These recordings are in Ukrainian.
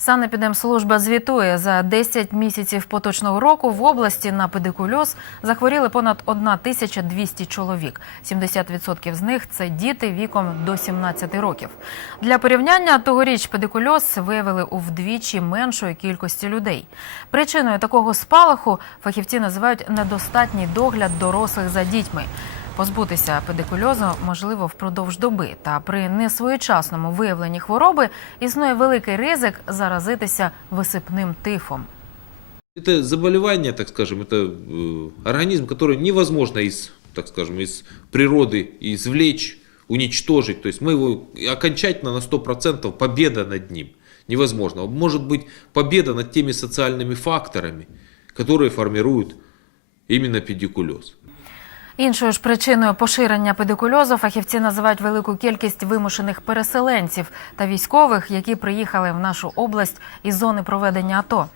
Санепідемслужба звітує, за 10 місяців поточного року в області на педикульоз захворіли понад 1200 чоловік. 70% з них – це діти віком до 17 років. Для порівняння, тогоріч педикульоз виявили у вдвічі меншої кількості людей. Причиною такого спалаху фахівці називають недостатній догляд дорослих за дітьми. Позбутися педикульозу можливо впродовж доби, та при несвоєчасному виявленні хвороби існує великий ризик заразитися висипним тифом. Это заболевание, так скажем, это э, организм, который невозможно из, так скажем, из природы извлечь, уничтожить. То есть мы его окончательно на 100% победа над ним невозможно. Может быть победа над теми социальными факторами, которые формируют именно педикулез. Іншою ж причиною поширення педикульозу фахівці називають велику кількість вимушених переселенців та військових, які приїхали в нашу область із зони проведення АТО.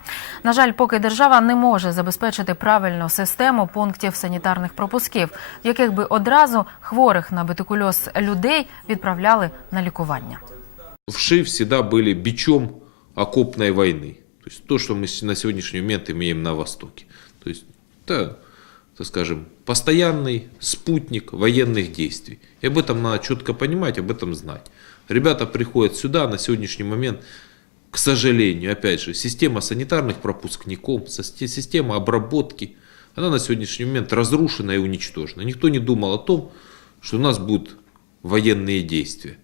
На жаль, поки держава не може забезпечити правильну систему пунктів санітарних пропусків, в яких би одразу хворих на педикульоз людей відправляли на лікування. Вши всегда были бичом окопной войны. То есть то, что мы с- на сегодняшний момент имеем на Востоке. То есть это, так скажем, постоянный спутник военных действий. И об этом надо четко понимать, об этом знать. Ребята приходят сюда на сегодняшний момент, к сожалению, опять же, система санитарных пропускников, система обработки, она на сегодняшний момент разрушена и уничтожена. Никто не думал о том, что у нас будут военные действия.